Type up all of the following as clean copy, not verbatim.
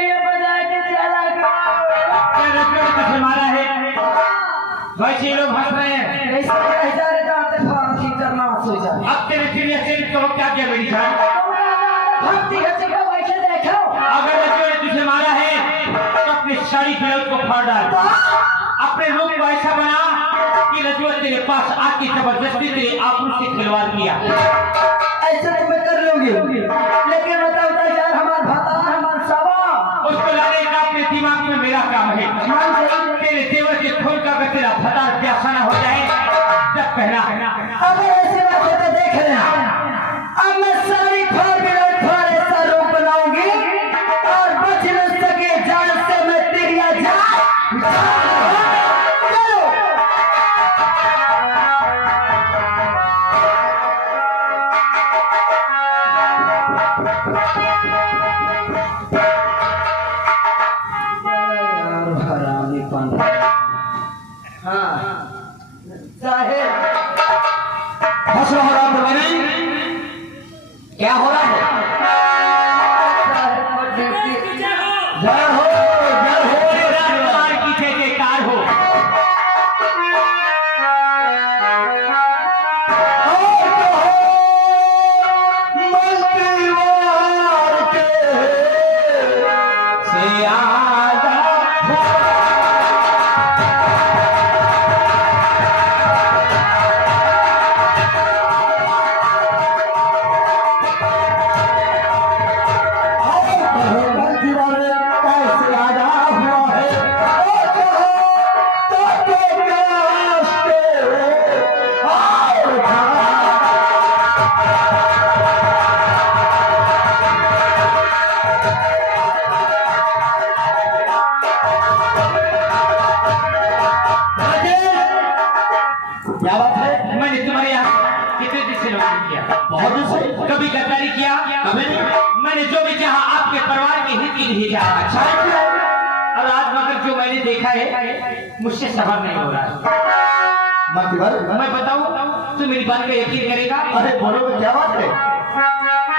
ये बजाए के चला का क्या रजवाड़ी तुझे मारा है? वैसे लोग हंस रहे हैं। ऐसा ऐसा रे जाते फांसी करना सो जाए। अब तेरे सीरियस सीरियस कहो क्या क्या मेरी जान? भक्ति है जगह बैठे देखो। अगर रजवाड़ी तुझे मारा है तो अपनी सारी ब्लाउज को फाड़ डाल। अपने रूप को ऐसा बना कि रजवाड़ी तेरे पास आके जबरदस्ती तेरे आबरू से खिलवाड़ किया। ऐसा नहीं मैं कर लूंगी, लेकिन बताओ तो यार हमार भाता हमार सवा उसको लाने का अपने दिमाग में मेरा काम है। तेरे जेवर के खोल का अगर तेरा फतार प्यासा न हो जाए तब कहना। अगर ऐसी बात है तो देख लेना, अब मैं सारी फाड़ ऐसा रूप बनाऊंगी और बच न सके जान से मैं तेरिया जान। चलो हरामी पंडित। हाँ साहेब हंस रहा हो रहा है क्या हो रहा है? जय हो राजकुमार की जय जयकार हो। क्या बात है? मैंने तुम्हारे यहाँ कितने दिन से नौकरी किया? बहुत दिन से। कभी गद्दारी किया? कभी नहीं। मैंने जो भी चाहा आपके परिवार के हित के लिए चाहा। अच्छा किया। और आज मगर जो मैंने देखा है मुझसे सबर नहीं हो रहा है। मैं बताऊं तू मेरी बात पे यकीन करेगा? अरे बोलो क्या बात है?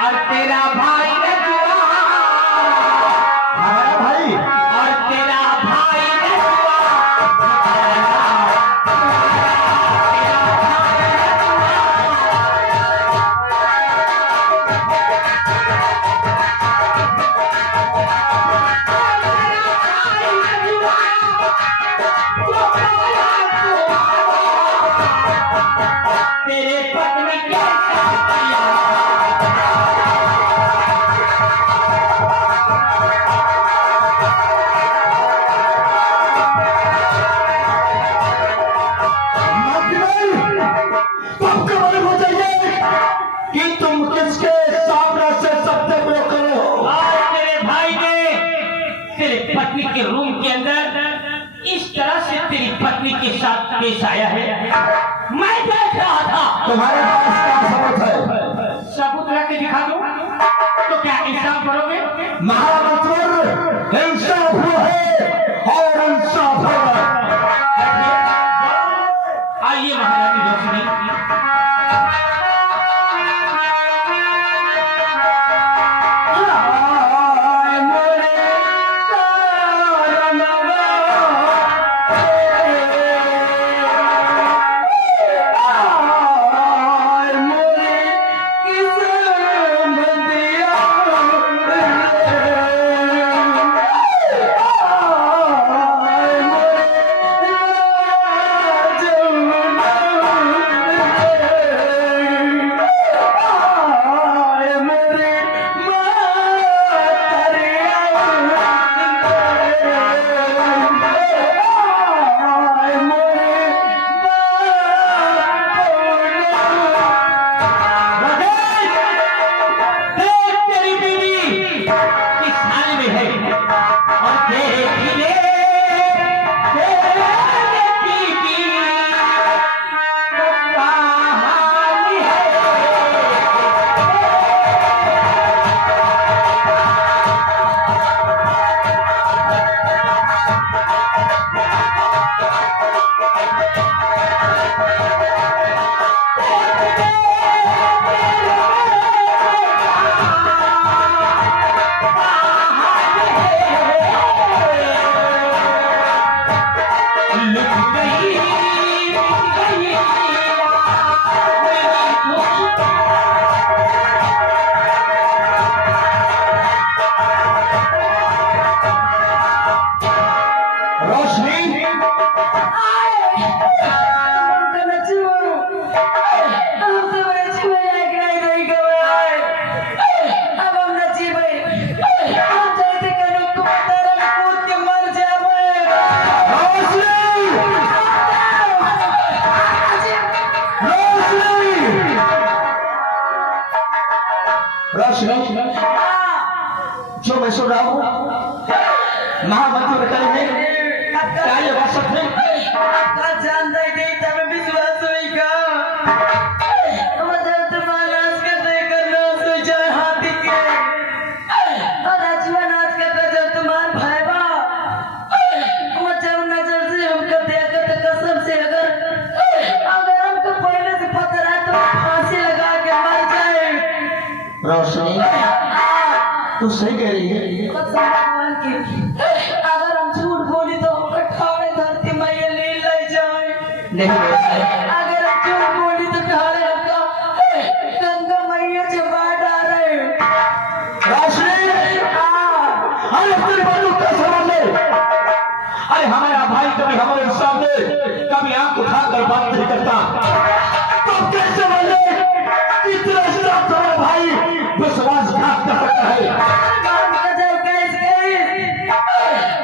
और तेरा भाई हमारा भाई और तेरा भाई तेरे पत्नी के कि तुम किसके सामने से सबसे ब्रोकर हो? आज तेरे भाई ने तेरे पत्नी के रूम के अंदर इस तरह से तेरी पत्नी के साथ पेश आया है। मैं देख रहा था। तुम्हारे पास क्या सबूत है? सबूत ला के दिखा दो तो क्या इंसाफ करोगे? महामंत्र इंसाफ है और इंसाफ है। आइए महारानी रोशनी। महामंत्री करेंगे क्या ये बात सच है? आपका जानता ही नहीं था, मैं विश्वास हुई का मतलब तुम्हारा नाच का देखकर ना सोचा हाथी के और अजवन नाच का जब तुम्हार भाई बा मतलब नजर से हमको देखकर तो कसम से अगर हमको पहले से पता रहा तो फांसी लगा के मर जाए। रोशनी तू सही कह रही है। कसम भगवान की, अगर हम झूठ बोली तो हमको ठाणे धरती मैया ले ले जाए। नहीं रोशनी, अगर हम झूठ बोली तो ठाणे हमको गंगा मैया चबा डाले। रोशनी अरे तेरी बातों का समझ ले। अरे हमारा भाई कभी हमारे सामने कभी आंख उठाकर बात नहीं करता, तो कैसे बोले इतना साथ हमारा भाई विश्वासघात कर सकता है? काम का जब कैसे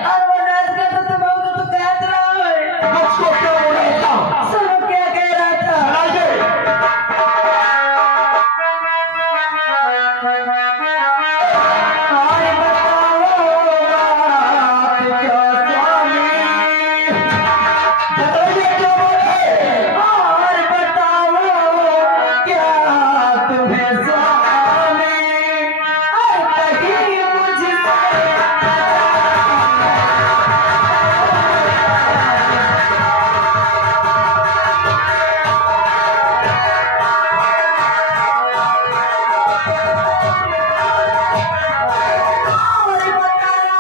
और वो नाच का तो तुम हमको तो कहत रहा है। मुझको क्या बोल रहा था? सुनो क्या कह रहा था। अरे बताओ क्या तुम्हें स्वामी, अरे कहीं मुझसे अरे बताओ तुम्हें स्वामी,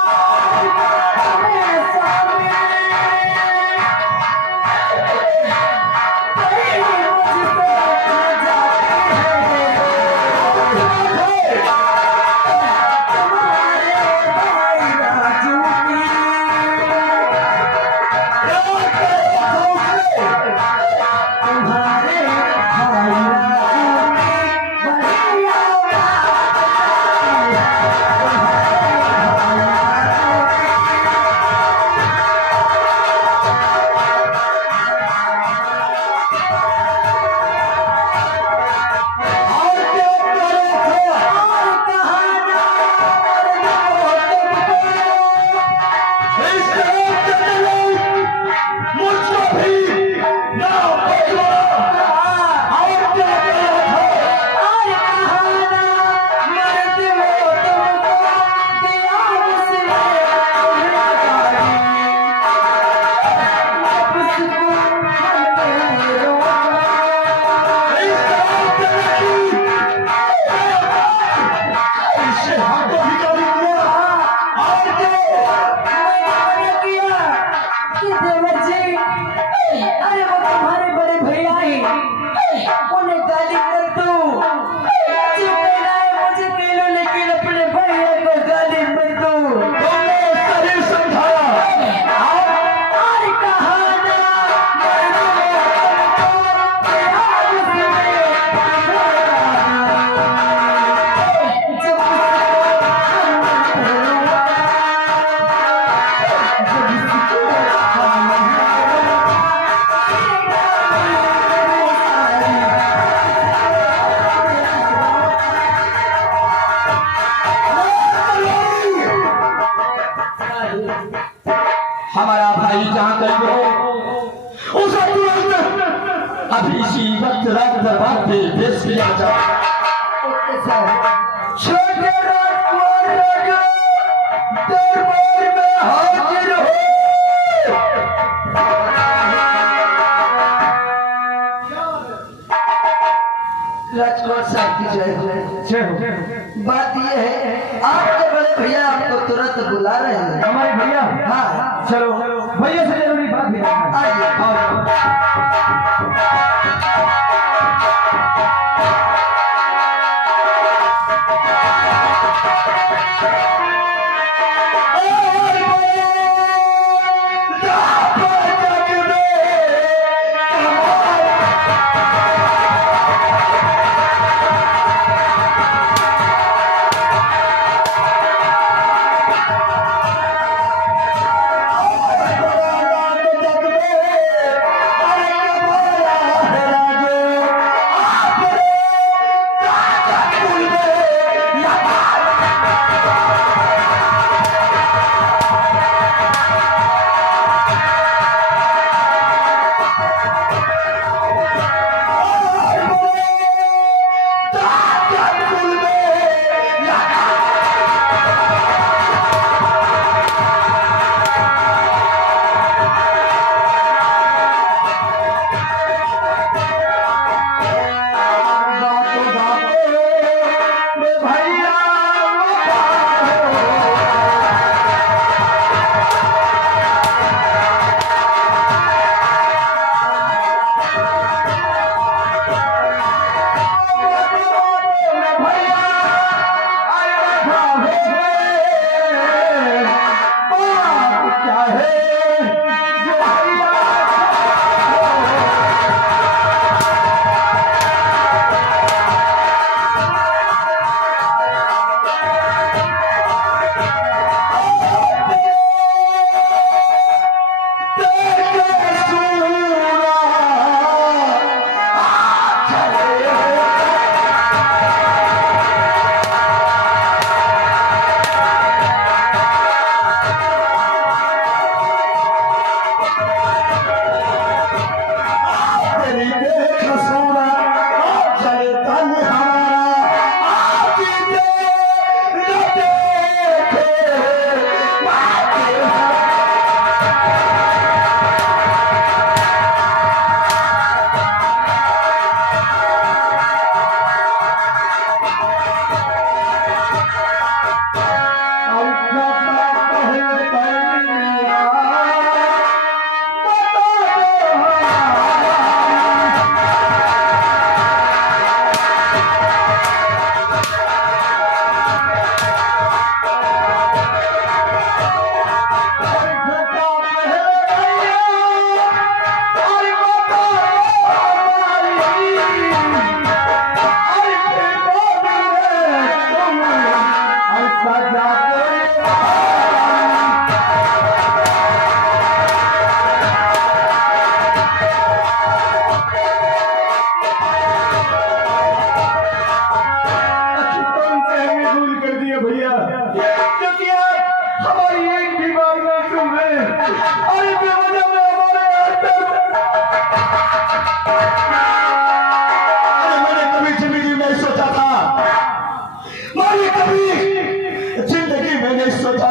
कहीं मुझसे अरे वो तुम्हारे बड़े भैया ही उन्हें गाली कर दो, चुप रहे मुझे केलो, लेकिन अपने भैया को गाली मत दो। सही समझाया। अरे कहाना हमारा भाई जहाँ कहीं हो उसे तुरंत अभी इसी वक्त रात दरबार पे पेश किया जाए। छोटे राजकुमार राजा दरबार में हाजिर हो। राजकुमार साहब की जय। बात यह है आपके बड़े भैया आपको तुरंत बुला रहे हैं। हमारे भैया, हाँ चलो भैया से जरूरी बात है। आइए।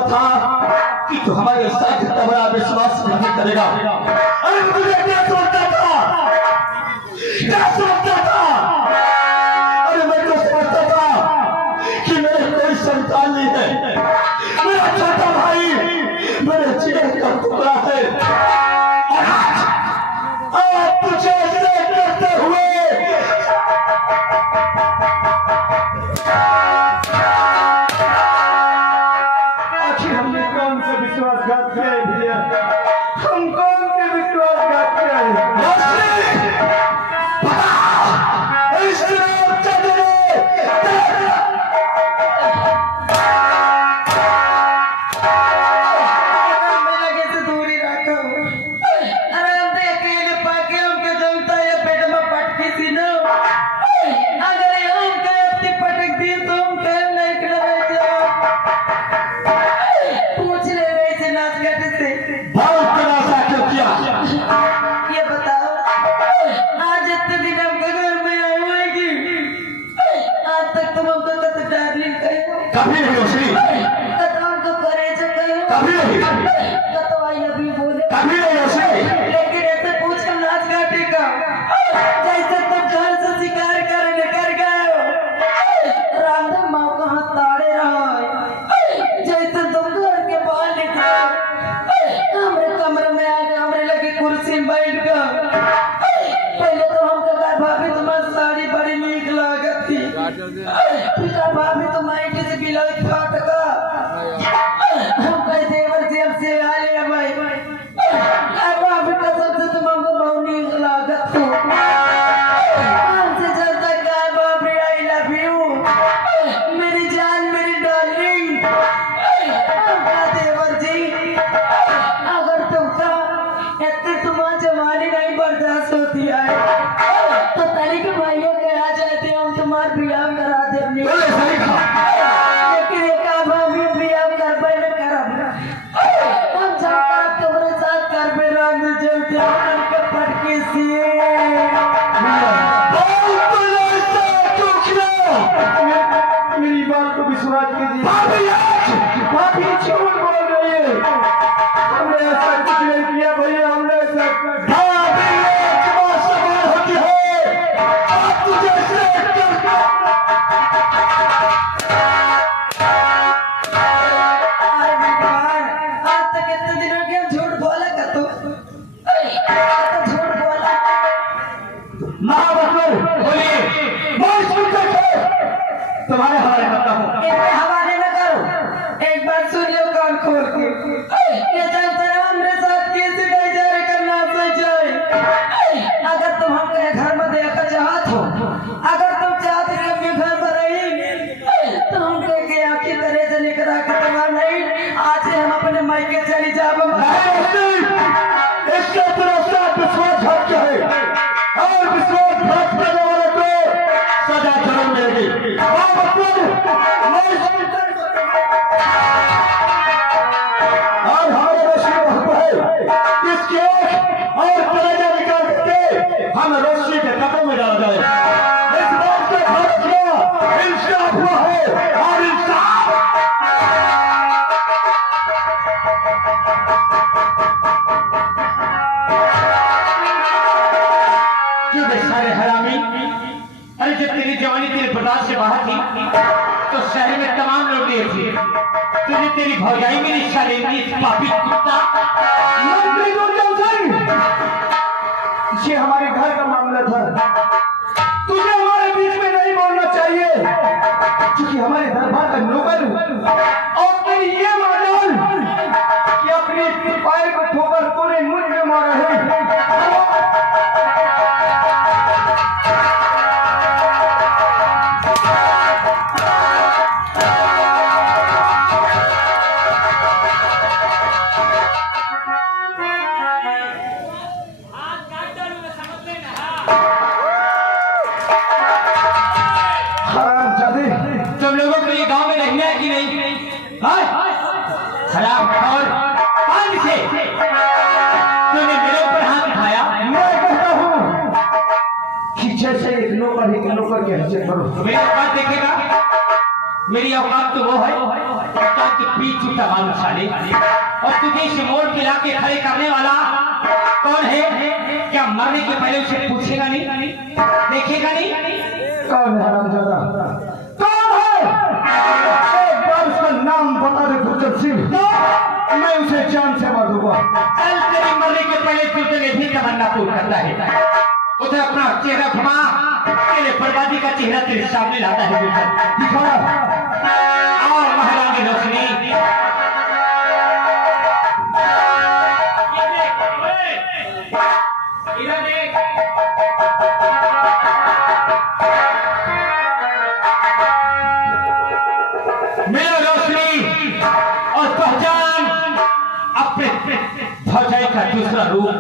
था कि तू हमारे साथ इतना बड़ा विश्वास नहीं करेगा। अरे तुझे क्या सोचता था, क्या सोचता था? अरे मैं तो सोचता था कि मेरे कोई संतान नहीं है, मेरा छोटा भाई मेरे जिगर का टुकड़ा है। और आज तुझे ऐसे करते हुए हमने कौन सा विश्वासघात किया है भैया? हम कौन से विश्वासघात किया है? कभी नहीं रोशनी, कभी नहीं, कभी नहीं रोशनी। लेकिन ऐसे पूछ कर नाच काटे का जैसे तुम घर से शिकार कर लेकर गए हो। रामदेव माँ को हाथ ताड़े रहा है जैसे तुम घर के बाहर निकले हमरे कमरे में आके हमरे लगी कुर्सी में बैठ कर पहले तो हम कहा भाभी तुम्हारी साड़ी बड़ी नीक लागत थी, फिर भाभी तुम्हारी से बिलाई काट का हम कहे देवर जेब से आए हैं भाई। अब भाभी कसम से तुम हमको बहुत नीक लागत हो। हमसे चलता क्या भाभी, आई लव यू मेरी जान मेरी डार्लिंग। देवर जी अगर तुमका इतने तुम्हारी जवानी नहीं बर्दाश्त होती है तो तरीके भाइयों के आ जाते हम तुम्हारा बियाह करा दे अपनी। लेकिन एक भाभी बियाह कर पाए न करब हम सब तरफ तुम्हारे साथ कर पे राम जलते के पटके से मेरी बात को विश्वास कीजिए। भाभी झूठ बोल रही है, हमने ऐसा कुछ नहीं किया भैया, हमने ऐसा तुम्हारे हवाले करता हूँ। हवाले न करो, एक बात सुन लो कान खोल के। ये जानते हो हमरे साथ कैसे गुजारे करना जाए। अगर तुम हमको घर में देखकर चाहत हो, अगर तुम चाहते कि हम घर में रही तो हम के आखिर तरह से लेकर आकर तमाम नहीं आज से हम अपने मायके चली जाब। इसका तरफ विश्वासघात क्या है और विश्वासघात करने वाले को सजा जरूर मिलेगी। और हमारे रोशनी बहुत है, इसकी आँख और कलेजा निकाल के हम रोशनी के कदम में डाला जाए। इस बात से भारत का इंसाफ हुआ है और इंसाफ क्यों बेचारे हरामी। अरे जब तेरी जवानी तेरे बर्दाश्त से बाहर थी तो शहर में तमाम लोग देख थे तुझे तेरी भौजाई में रिश्ता लेनी पापी कुत्ता। ये हमारे घर का मामला था, तुझे हमारे बीच में नहीं बोलना चाहिए क्योंकि हमारे दरबार का नौकर हूं और तेरी ये मजाल कि अपने पैर को ठोकर पूरे मुल्क में मारा है। तुम लोगों को ये गांव में रहना है कि नहीं? खराब और पानी से तूने मेरे ऊपर हाथ उठाया। मैं कहता हूँ कि जैसे एक नौकर के हस्ते करो। मेरे ऊपर देखेगा मेरी औकात तो वो है औकात के पीठ चुटा मालूम साले, और तुझे इस मोड़ पे लाके खड़े करने वाला कौन है? क्या मरने के पहले उसे पूछेगा नहीं, देखेगा नहीं? कौन है हरामजादा? कौन है? एक बार उसका नाम बता दे गुरजर सिंह, मैं उसे जान से मार दूंगा। चल, तेरी मरने के पहले तुझे भी तमन्ना पूर्ण करता है। उसे अपना चेहरा घुमा, तेरे बर्बादी का चेहरा तेरे सामने लाता है। दिखा। और महारानी रोशनी, इधर देख। मेरा रोशनी और पहचान अपने भौजाई का दूसरा रूप।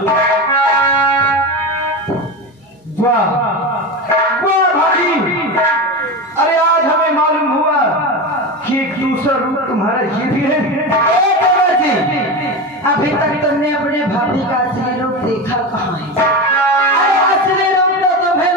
वाह वाह भाई, अरे आज हमें मालूम हुआ कि एक दूसरा रूप तुम्हारा ये भी है। ए देवर जी, अभी तक तुमने अपने भाभी का असली रूप देखा कहाँ है? अरे असली रूप तो तुम्हें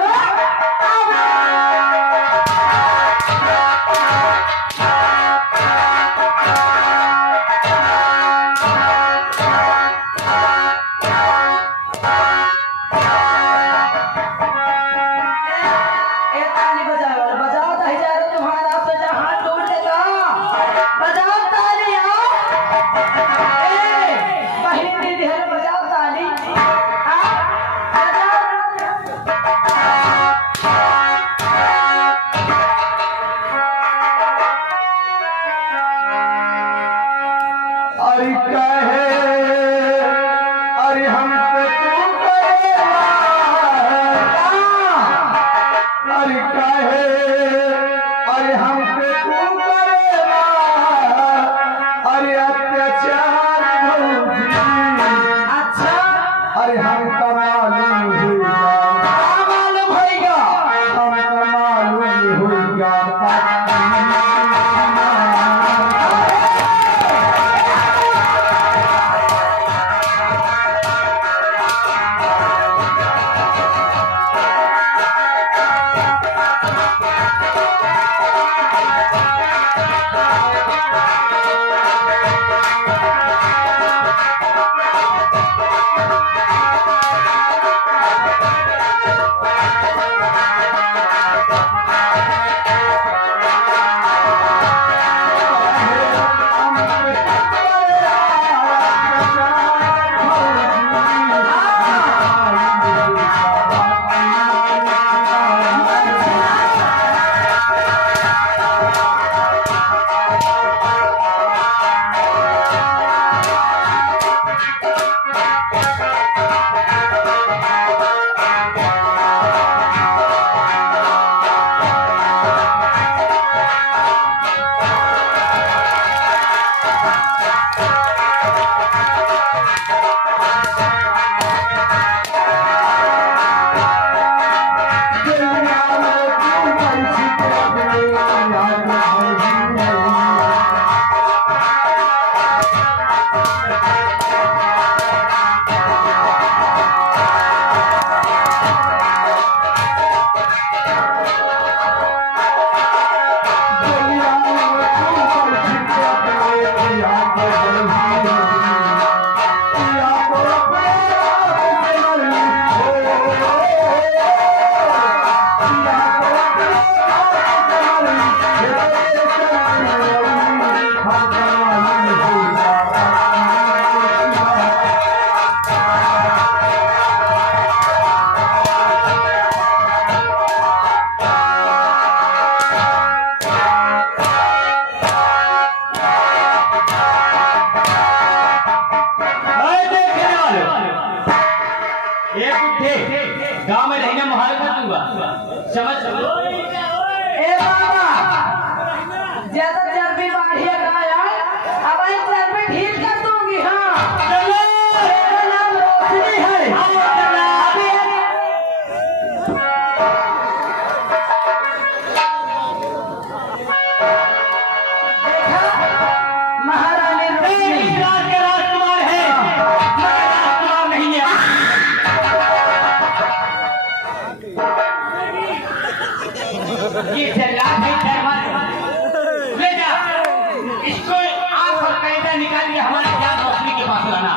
पास लाना,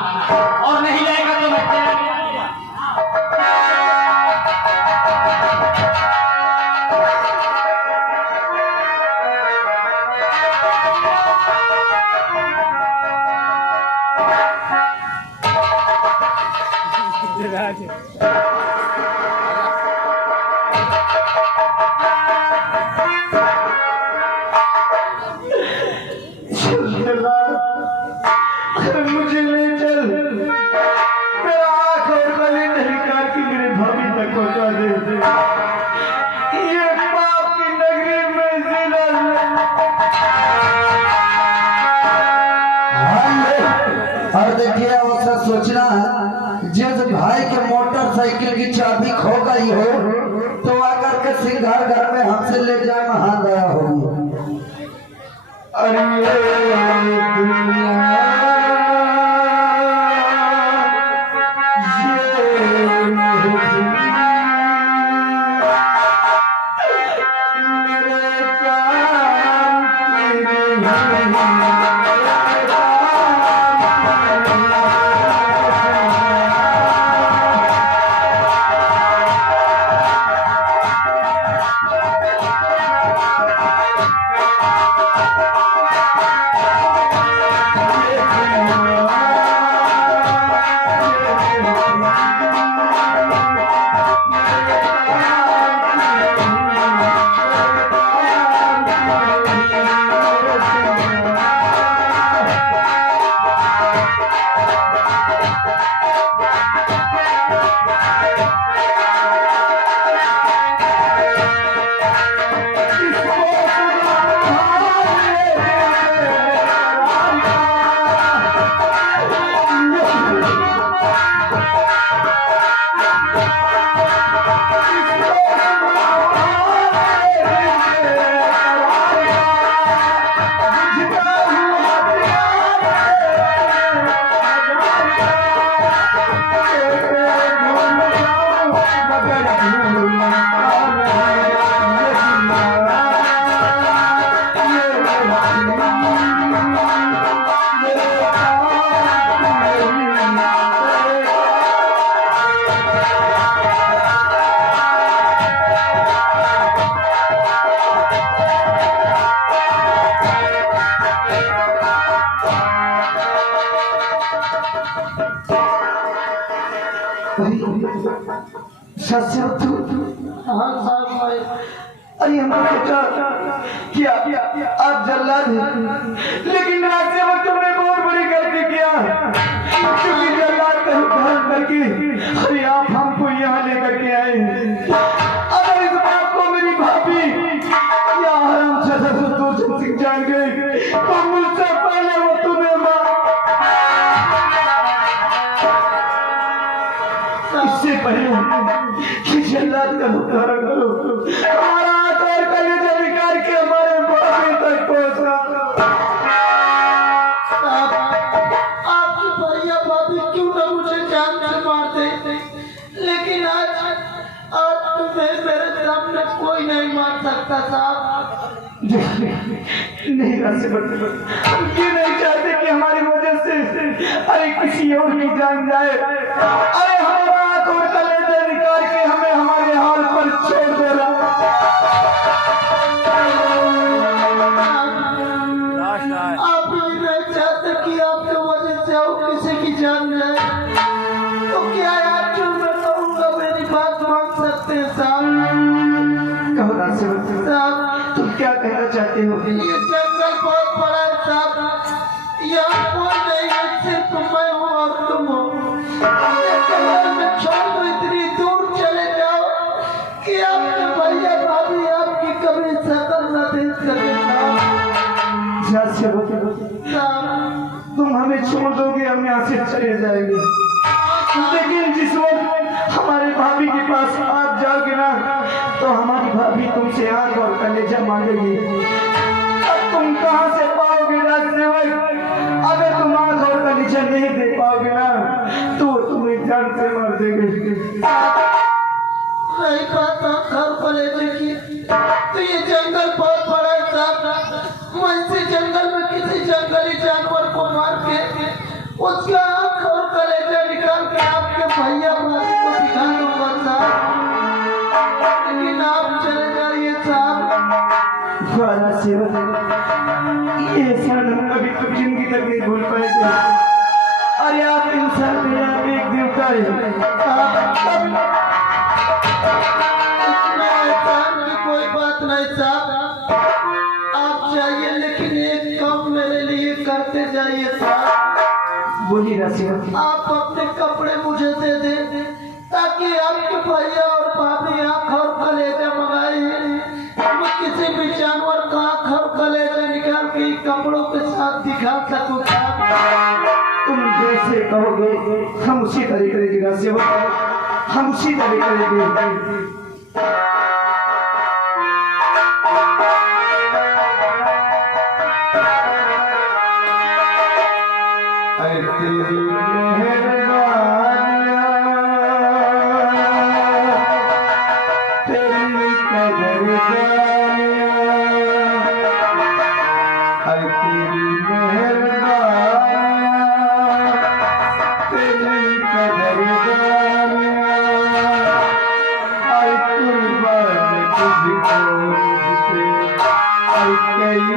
और नहीं लाएगा तो मैं तेरा मुझे ले चल, मेरा आँख और गले नहीं काट के मेरे भाभी तक पहुंचा दे। ये पाप की नगरी में जिला और देखिए अवसर सोचना जिस भाई के मोटरसाइकिल की चाबी खो गई हो तो आकर के सीधा घर में हमसे ले जाए महादया होगी। अरे दुनिया अरे हमने सोचा कि आप जल्लाद हैं, लेकिन रात से वक्त तुमने बहुत बड़ी गलती किया, क्योंकि जल्लाद का उपहार करके अरे आप हमको यहाँ लेकर के आए। अगर इस बात को मेरी भाभी या हराम सदर सिंह जान गए तो मुझसे पहले वो तुम्हें इससे पहले कि जल्लाद का उपहार करो हमारा हाथ और कलेजा निकाल के हमारे भाभी तक पहुंचा। आपकी भैया भाभी क्यों ना मुझे जान से मार दे, लेकिन आज तुम्हें मेरे सामने कोई नहीं मार सकता साहब। नहीं ये नहीं चाहते कि हमारी वजह से अरे किसी और की जान जाए। अरे हमारा हाथ और कलेजा निकाल के हमें हमारे हाल पर छोड़ दो। आप भी नहीं चाहते कि आपके वजह से और किसी की जान जाए, तो क्या आप जो मैं कहूँगा मेरी बात मान सकते हैं साहब? साहब तुम क्या कहना चाहते हो? ये जंगल बहुत बड़ा है साहब, यहाँ कोई नहीं है, सिर्फ मैं हूँ और तुम हो। जंगल में छोड़ दो, इतनी दूर चले जाओ कि आपके भैया भाभी आपकी कभी शक्ल न देख सके साहब। तुम हमें छोड़ दोगे, हम यहाँ से चले जाएंगे, लेकिन जिस वक्त हमारे भाभी के पास आप जाओगे ना तो हमारी भाभी तुमसे आंख और कलेजा मांगेगी। अब तुम कहाँ से पाओगे राजसेवक? अगर तुम आंख और कलेजा नहीं दे पाओगे ना तो तुम्हें जान से मार देंगे। रही बात घर कलेजे की, तो ये जंगल बहुत बड़ा है साहब। मैं इसी जंगल में किसी जंगली जानवर को मार के वो उसका आँख और कलेजा निकाल के आपके भैया भाभी को दिखा दूंगा साहब, लेकिन आप चले जाइए साहब। वाला सेवक, ये एहसान हम कभी तो जिंदगी तक नहीं भूल पाएंगे। अरे आप इंसान थे, आप एक देवता है। इतना एहसान की कोई बात नहीं साहब, आप जाइए लेकिन एक काम मेरे लिए करते जाइए साहब। बोलिए ना सेवक। आप अपने कपड़े मुझे दे दें ताकि आपके भैया और भाभी आँख और कलेजा मंगाए, मैं किसी भी जानवर का आँख और कलेजा निकाल के इन कपड़ों के साथ दिखा सकूं साहब। तुम जैसे कहोगे हम उसी तरह करेंगे ना सेवक, हम उसी तरह करेंगे। तेरी मेहरबानियाँ, तेरी कदरदानियाँ, हर तेरी मेहरबानियाँ, तेरी कदरदानियाँ, हर कुर्बान तुझको मुझसे, हर कई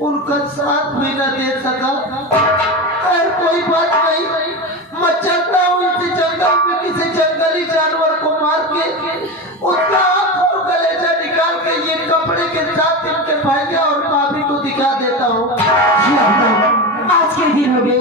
उनका साथ भी न दे सका। खैर कोई बात नहीं, मैं चलता हूँ इस जंगल में किसी जंगली जानवर को मार के उसका आँख और कलेजा निकाल के ये कपड़े के साथ इनके भैया और भाभी को दिखा देता हूँ। आज के दिन हो गए